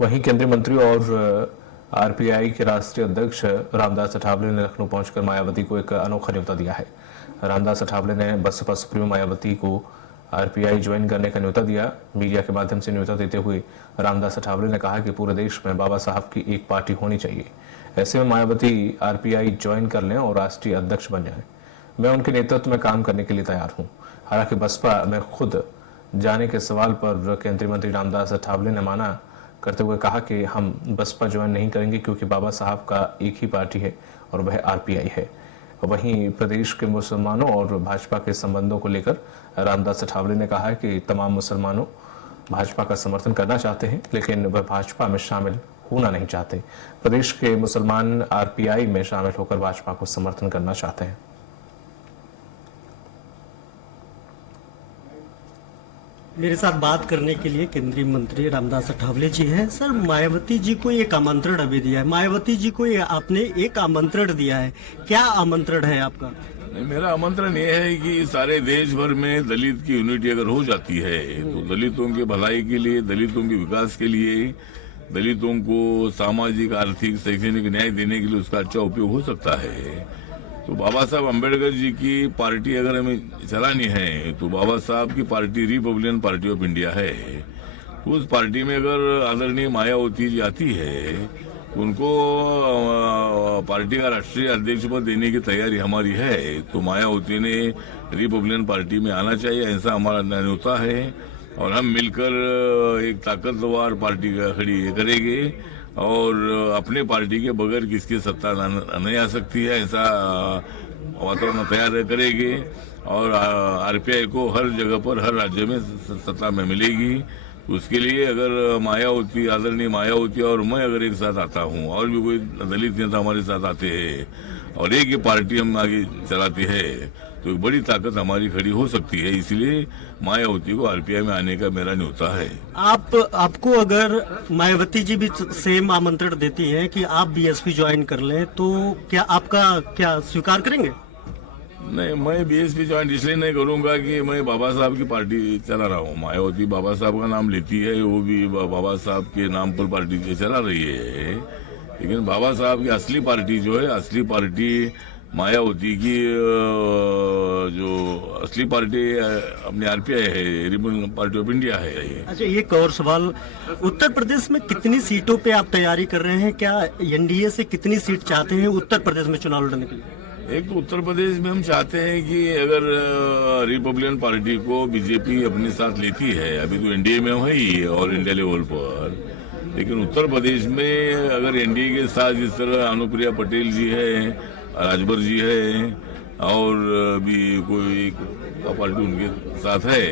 वहीं केंद्रीय मंत्री और आरपीआई के राष्ट्रीय अध्यक्ष रामदास अठावले ने लखनऊ पहुंचकर मायावती को एक अनोखा न्योता दिया है। रामदास अठावले ने बसपा सुप्रीमो मायावती को आरपीआई ज्वाइन करने का न्योता दिया। मीडिया के माध्यम से न्योता देते हुए रामदास अठावले ने कहा कि पूरे देश में बाबा साहब की एक पार्टी होनी चाहिए। ऐसे में मायावती आरपीआई ज्वाइन कर लें और राष्ट्रीय अध्यक्ष बन जाएं। मैं उनके नेतृत्व में काम करने के लिए तैयार हूं। हालांकि बसपा में खुद जाने के सवाल पर केंद्रीय मंत्री रामदास अठावले ने माना करते हुए कहा कि हम बसपा ज्वाइन नहीं करेंगे क्योंकि बाबा साहब का एक ही पार्टी है और वह आरपीआई है। वहीं प्रदेश के मुसलमानों और भाजपा के संबंधों को लेकर रामदास अठावले ने कहा है कि तमाम मुसलमानों भाजपा का समर्थन करना चाहते हैं, लेकिन वह भाजपा में शामिल होना नहीं चाहते। प्रदेश के मुसलमान आरपीआई में शामिल होकर भाजपा को समर्थन करना चाहते हैं। मेरे साथ बात करने के लिए केंद्रीय मंत्री रामदास अठावले जी हैं। सर, मायावती जी को एक आमंत्रण अभी दिया है, मायावती जी को आपने एक आमंत्रण दिया है, क्या आमंत्रण है आपका? मेरा आमंत्रण ये है कि सारे देश भर में दलित की यूनिटी अगर हो जाती है तो दलितों के भलाई के लिए, दलितों के विकास के लिए, दलितों को सामाजिक, आर्थिक, शैक्षणिक न्याय देने के लिए उसका अच्छा उपयोग हो सकता है। तो बाबा साहब अम्बेडकर जी की पार्टी अगर हमें चलानी है तो बाबा साहब की party Republican party of India है। उस पार्टी में अगर आदरणीय मायावती जी आती है तो उनको पार्टी का राष्ट्रीय अध्यक्ष पद देने की तैयारी हमारी है। तो मायावती ने रिपब्लिकन पार्टी में आना चाहिए, ऐसा हमारा न्योता है और हम मिलकर एक ताकतवर पार्टी खड़ी करेंगे और अपने पार्टी के बगैर किसकी सत्ता नहीं आ सकती है, ऐसा वातावरण तैयार करेंगे और आरपीआई को हर जगह पर, हर राज्य में सत्ता में मिलेगी। उसके लिए अगर मायावती, आदरणीय मायावती और मैं अगर एक साथ आता हूं और भी कोई दलित नेता हमारे साथ आते हैं और एक ही पार्टी हम आगे चलाते हैं तो एक बड़ी ताकत हमारी खड़ी हो सकती है। इसलिए मायावती को आरपीआई में आने का मेरा न्योता है। आपको अगर मायावती जी भी सेम आमंत्रण देती हैं कि आप बीएसपी ज्वाइन कर लें तो क्या आपका स्वीकार करेंगे? नहीं, मैं बीएसपी ज्वाइन इसलिए नहीं करूंगा कि मैं बाबा साहब की पार्टी चला रहा हूँ। मायावती बाबा साहब का नाम लेती है, वो भी बाबा साहब के नाम पर पार्टी चला रही है, लेकिन बाबा साहब की असली पार्टी जो है, असली पार्टी मायावती की जो असली पार्टी अपनी आरपीआई है, रिपब्लिकन पार्टी ऑफ इंडिया है। अच्छा, एक और सवाल, उत्तर प्रदेश में कितनी सीटों पे आप तैयारी कर रहे हैं? क्या एनडीए से कितनी सीट चाहते हैं उत्तर प्रदेश में चुनाव लड़ने के लिए? एक तो उत्तर प्रदेश में हम चाहते हैं कि अगर रिपब्लिकन पार्टी को बीजेपी अपने साथ लेती है, अभी तो एनडीए में है ही और इंडिया लेवल पर, लेकिन उत्तर प्रदेश में अगर एनडीए के साथ जिस तरह अनुप्रिया पटेल जी है, राजभर जी है और भी कोई पार्टी उनके साथ है,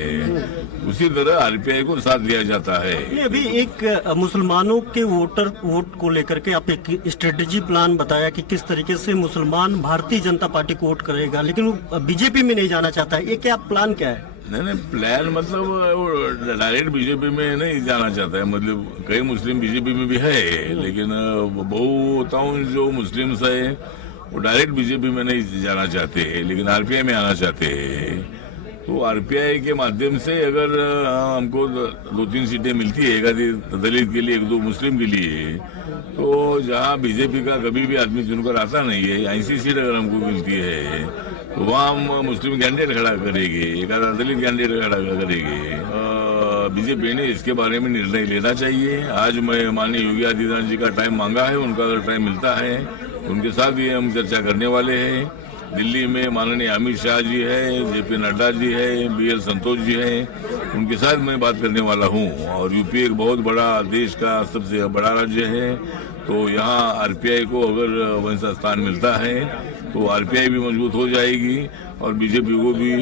उसी तरह आरपीआई को साथ दिया जाता है। अभी एक मुसलमानों के वोट को लेकर के आप एक स्ट्रेटेजी प्लान बताया कि किस तरीके से मुसलमान भारतीय जनता पार्टी को वोट करेगा, लेकिन वो बीजेपी में नहीं जाना चाहता है, ये क्या प्लान क्या है? नहीं, प्लान मतलब डायरेक्ट बीजेपी में नहीं जाना चाहता है, मतलब कई मुस्लिम बीजेपी में भी है, लेकिन बहुतांश जो मुस्लिम्स है वो डायरेक्ट बीजेपी में नहीं जाना चाहते हैं, लेकिन आरपीआई में आना चाहते हैं। तो आरपीआई के माध्यम से अगर हमको 2-3 सीटें मिलती है, एक आधी दलित के लिए, 1-2 मुस्लिम के लिए, तो जहां बीजेपी का कभी भी आदमी चुनकर आता नहीं है, ऐसी सीट अगर हमको मिलती है तो वहां हम मुस्लिम कैंडिडेट खड़ा करेंगे, एक आधा दलित कैंडिडेट खड़ा करेंगे। बीजेपी ने इसके बारे में निर्णय लेना चाहिए। आज मैं माननीय योगी आदित्यनाथ जी का टाइम मांगा है, उनका अगर टाइम मिलता है उनके साथ भी हम चर्चा करने वाले हैं। दिल्ली में माननीय अमित शाह जी है, जेपी नड्डा जी है, बीएल संतोष जी है, उनके साथ मैं बात करने वाला हूं। और यूपी एक बहुत बड़ा, देश का सबसे बड़ा राज्य है, तो यहाँ आरपीआई को अगर वैसा स्थान मिलता है तो आरपीआई भी मजबूत हो जाएगी और बीजेपी को भी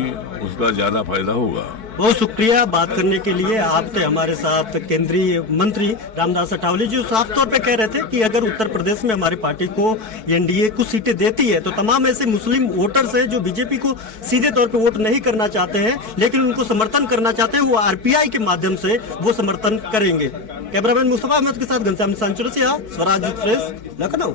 उसका ज्यादा फायदा होगा। बहुत शुक्रिया बात करने के लिए। आप थे हमारे साथ केंद्रीय मंत्री रामदास अठावले जी साफ तौर पे कह रहे थे कि अगर उत्तर प्रदेश में हमारी पार्टी को एनडीए कुछ सीटें देती है तो तमाम ऐसे मुस्लिम वोटर्स हैं जो बीजेपी को सीधे तौर पे वोट नहीं करना चाहते हैं लेकिन उनको समर्थन करना चाहते हैं, वो आरपीआई के माध्यम से वो समर्थन करेंगे। कैमरामैन मुस्तफा अहमद के साथ घनश्याम चौरसिया, स्वराज एक्सप्रेस, लखनऊ।